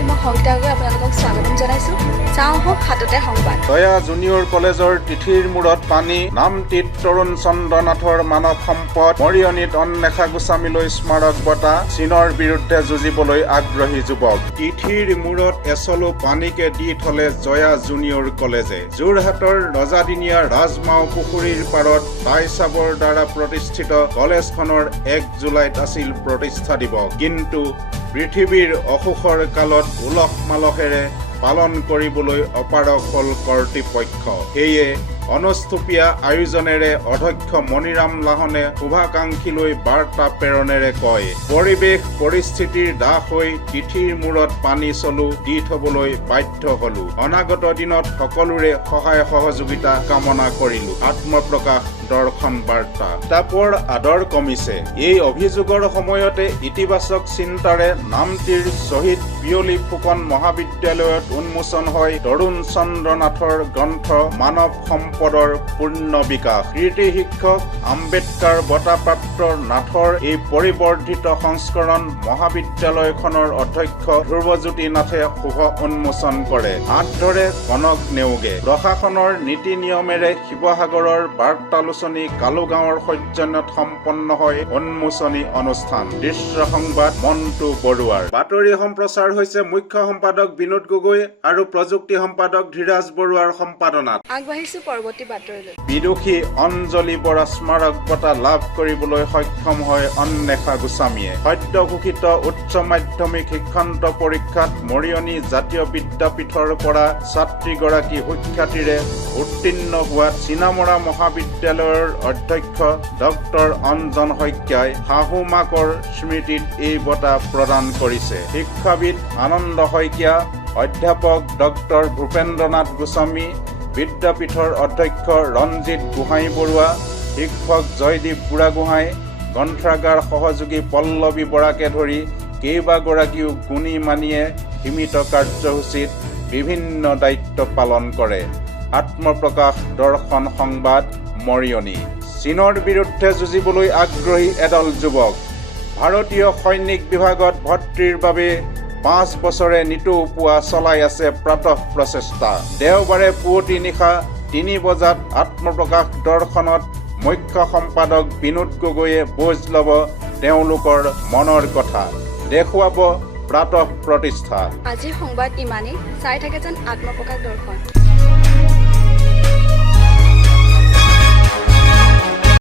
লৈ মই সংগীতাকৈ আপোনালোকক স্বাগতম জনাইছো। চাওঁ হওক হাততে সংবাদ। দয়া জুনিয়ৰ কলেজৰ তিথিৰ মূৰত পানী, নামটিত তৰুণ চন্দ্ৰনাথৰ মানৱ সম্পদ, মৰিয়নিত অন্বেষা গোস্বামীলৈ স্মাৰক বঁটা, চীনৰ বিৰুদ্ধে যুঁজিবলৈ আগ্ৰহী যুৱক। তিথিৰ মূৰত এচলো পানীকে দি থলে জয়া জুনিয়ৰ কলেজে। যোৰহাটৰ ৰজাদিনীয়া ৰাজমাও পুখুৰীৰ পাৰত টাইচাবৰ দ্বাৰা প্ৰতিষ্ঠিত কলেজখনৰ 1 জুলাইত আছিল প্ৰতিষ্ঠা দিৱস। কিন্তু পৃথিৱীৰ অসুখৰ কালত উলহ মালহেৰে পালন কৰিবলৈ অপাৰগ হ'ল কৰ্তৃপক্ষ। সেয়ে অনুষ্টুপীয়া আয়োজনেৰে অধ্যক্ষ মণিৰাম লাহনে শুভাকাংক্ষীলৈ বাৰ্তা প্ৰেৰণেৰে কয়, পৰিৱেশ পৰিস্থিতিৰ দাস হৈ তিথিৰ মূৰত পানী চলো দি থবলৈ বাধ্য হলো। অনাগত দিনত সকলোৰে সহায় সহযোগিতা কামনা কৰিলো। আত্মপ্ৰকাশ দৰ্শন বাৰ্তা। তাপৰ আদৰ কমিছে। এই অভিযোগৰ সময়তে ইতিবাচক চিন্তাৰে নামটিৰ শ্বহীদ পিয়লি ফুকন মহাবিদ্যালয়ত উন্মোচন হয় তৰুণ চন্দ্ৰনাথৰ গ্ৰন্থ মানৱ সম্পদৰ পূৰ্ণ বিকাশ। কৃতি শিক্ষক আম্বেদকাৰ বঁটাপ্ৰাপ্ত নাথৰ এই পৰিৱৰ্ধিত সংস্কৰণ মহাবিদ্যালয়খনৰ অধ্যক্ষ ধ্ৰুৱজ্যোতি নাথে শুভ উন্মোচন কৰে। হাত ধৰে কনক নেওগে। প্ৰশাসনৰ নীতি নিয়মেৰে শিৱসাগৰৰ বাৰ্তালোচনী কালুগাঁৱৰ সৌজন্যত সম্পন্ন হয় উন্মোচনী অনুষ্ঠান। দৃশ্য সংবাদ মন্টু বৰুৱাৰ। বাতৰি সম্প্ৰচাৰ হৈছে মুখ্য সম্পাদক বিনোদ গগৈ আৰু প্ৰযুক্তি সম্পাদক ধীৰাজ বৰুৱাৰ সম্পাদনাত। আগবাঢ়িছো পৰৱৰ্তী বাতৰিলৈ। বিদুষী অঞ্জলি বৰা স্মাৰক বঁটা লাভ কৰিবলৈ সক্ষম হয় অন্বেষা গোস্বামীয়ে। সদ্য ঘোষিত উচ্চ মাধ্যমিক শিক্ষান্ত পৰীক্ষাত মৰিয়নি জাতীয় বিদ্যাপীঠৰ পৰা ছাত্ৰীগৰাকী সুখ্যাতিৰে উত্তীৰ্ণ হোৱাত চীনামৰা মহাবিদ্যালয়ৰ অধ্যক্ষ ডক্টৰ অঞ্জন শইকীয়াই শাহু মাকৰ স্মৃতিত এই বঁটা প্ৰদান কৰিছে। শিক্ষাবিদ আনন্দ শইকীয়া, অধ্যাপক ডক্টৰ ভূপেন্দ্ৰনাথ গোস্বামী, বিদ্যাপীঠৰ অধ্যক্ষ ৰঞ্জিত গোহাঁই বৰুৱা, শিক্ষক জয়দীপ বুঢ়াগোহাঁই, গ্ৰন্থাগাৰ সহযোগী পল্লৱী বৰাকে ধৰি কেইবাগৰাকীও গুণী মানীয়ে সীমিত কাৰ্যসূচীত বিভিন্ন দায়িত্ব পালন কৰে। আত্মপ্ৰকাশ দৰ্শন সংবাদ মৰিয়নি। চীনৰ বিৰুদ্ধে যুঁজিবলৈ আগ্ৰহী এদল যুৱক। ভাৰতীয় সৈনিক বিভাগত ভৰ্তিৰ বাবে 5 বছৰে নিতৌ পুৱা চলাই আছে প্ৰাতঃ প্ৰচেষ্টা। দেওবাৰে পুৱতি নিশা 3 বজাত আত্মপ্ৰকাশ দৰ্শনত মুখ্য সম্পাদক বিনোদ গগৈয়ে বুজ ল'ব তেওঁলোকৰ মনৰ কথা, দেখুৱাব প্ৰাতঃ প্ৰতিষ্ঠা। আজিৰ সংবাদ ইমানেই। চাই থাকে যেন আত্মপ্ৰকাশ দৰ্শন।